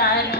Tayo.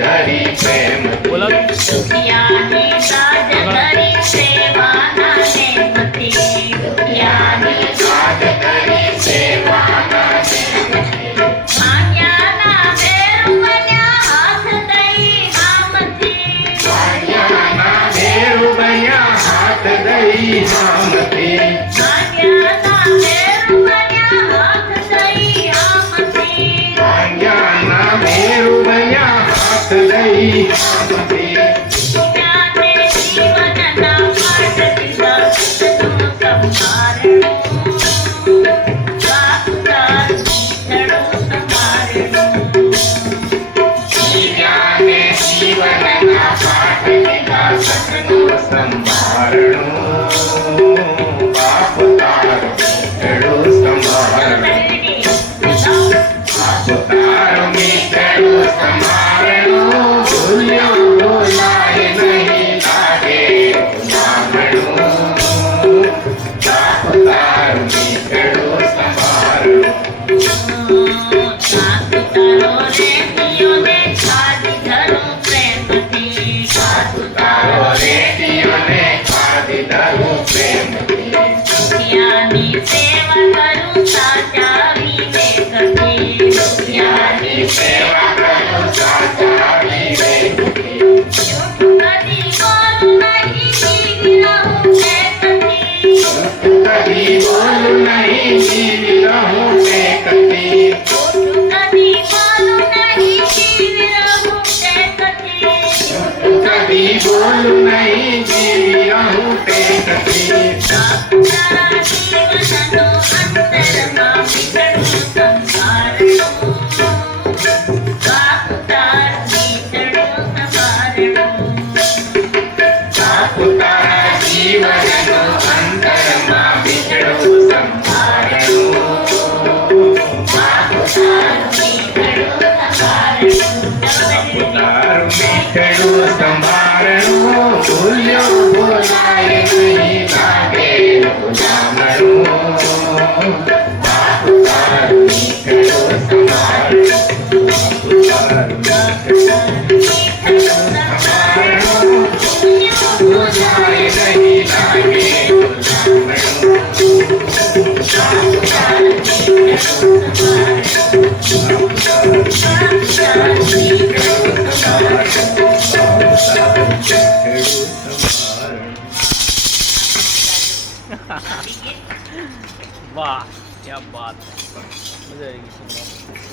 ধারি প্রেম Sukhia rei. भूल नहीं जी रहूँ ते वाह क्या बात है मजा आएगी सुनना